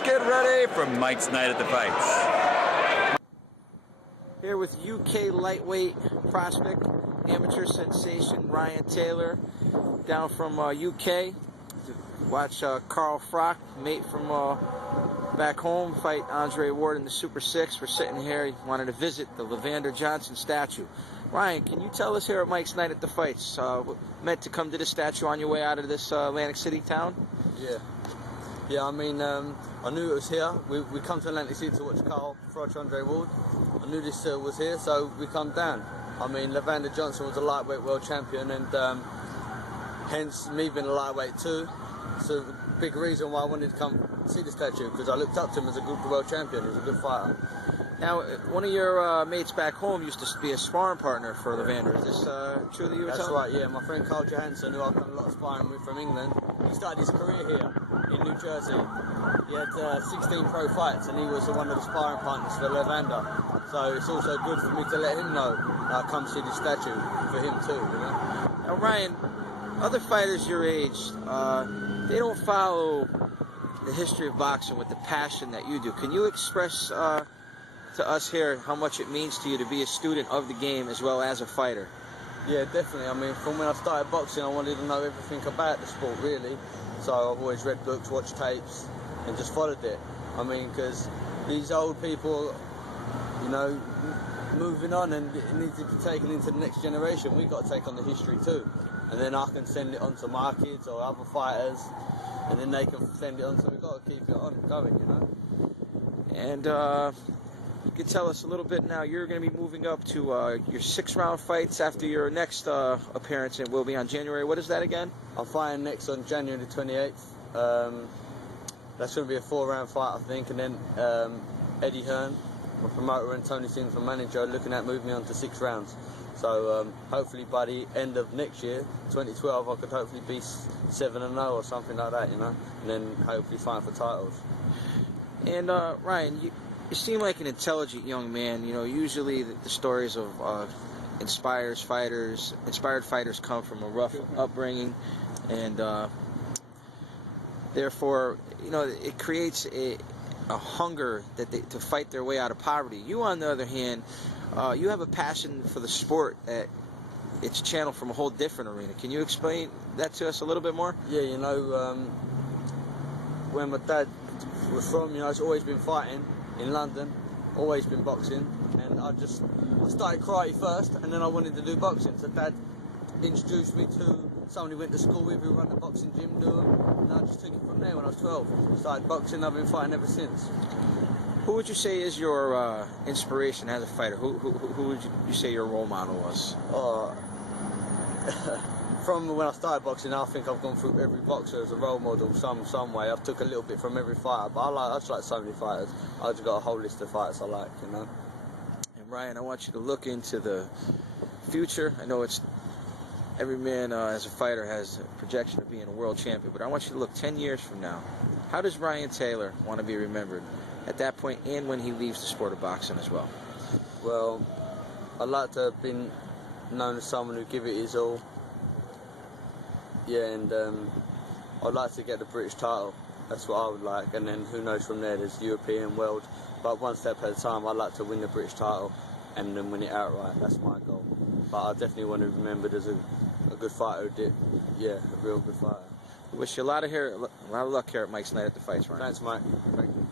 Let's get ready for Mike's Night at the Fights. Here with UK lightweight prospect, amateur sensation Ryan Taylor, down from UK. To watch Carl Frock, mate from back home, fight Andre Ward in the Super 6. We're sitting here. He wanted to visit the Levander Johnson statue. Ryan, can you tell us here at Mike's Night at the Fights, meant to come to the statue on your way out of this Atlantic City town? Yeah, I mean, I knew it was here. We come to Atlantic City to watch Carl Frock, Andre Ward. I knew this was here, so we come down. I mean, Levander Johnson was a lightweight world champion, and hence me being a lightweight too. So a big reason why I wanted to come see the statue, because I looked up to him as a good world champion. He was a good fighter. Now, one of your mates back home used to be a sparring partner for Levander. Is this true that you were That's telling right, yeah. My friend Carl Johansson, who I've done a lot of sparring with from England, he started his career here in New Jersey. He had 16 pro fights, and he was one of the sparring partners for Levander. So it's also good for me to let him know that I come see the statue for him too, you know. Now, Ryan, other fighters your age, they don't follow the history of boxing with the passion that you do. Can you express to us here how much it means to you to be a student of the game as well as a fighter? Yeah, definitely. I mean, from when I started boxing, I wanted to know everything about the sport, really. So I've always read books, watched tapes, and just followed it. I mean, because these old people, you know, moving on, and it needs to be taken into the next generation. We've got to take on the history too. And then I can send it on to my kids or other fighters, and then they can send it on. So we've got to keep it on going, you know. And you can tell us a little bit now. You're going to be moving up to your 6-round fights after your next appearance, and will be on January. What is that again? I'm fighting next on January the 28th. That's going to be a 4-round fight, I think, and then Eddie Hearn, my promoter, and Tony Sims, my manager, are looking at moving me on to 6 rounds. So hopefully by the end of next year, 2012, I could hopefully be 7-0 or something like that, you know, and then hopefully fight for titles. And Ryan, you seem like an intelligent young man. You know, usually the stories of inspired fighters come from a rough upbringing, and therefore, you know, it creates a hunger to fight their way out of poverty. You, on the other hand, you have a passion for the sport that it's channeled from a whole different arena. Can you explain that to us a little bit more? Yeah, you know, where my dad was from, you know, it's always been fighting in London, always been boxing, and I started karate first, and then I wanted to do boxing. So Dad introduced me to someone who went to school with, who ran the boxing gym, and I just took it from there when I was 12. Started boxing, I've been fighting ever since. Who would you say is your inspiration as a fighter? Who would you say your role model was? From when I started boxing, I think I've gone through every boxer as a role model some way. I've took a little bit from every fighter, but I just like so many fighters. I've just got a whole list of fighters I like, you know. And Ryan, I want you to look into the future. I know it's every man as a fighter has a projection of being a world champion, but I want you to look 10 years from now. How does Ryan Taylor want to be remembered at that point, and when he leaves the sport of boxing as well? Well, I'd like to have been known as someone who give it his all. Yeah, and I'd like to get the British title. That's what I would like, and then who knows from there. There's European, world, but one step at a time. I'd like to win the British title and then win it outright. That's my goal. But I definitely want to be remembered as a good fighter who did, yeah, a real good fighter. We wish you a lot of luck here at Mike's Night at the Fights, Ryan. Thanks, Mike. Thank you.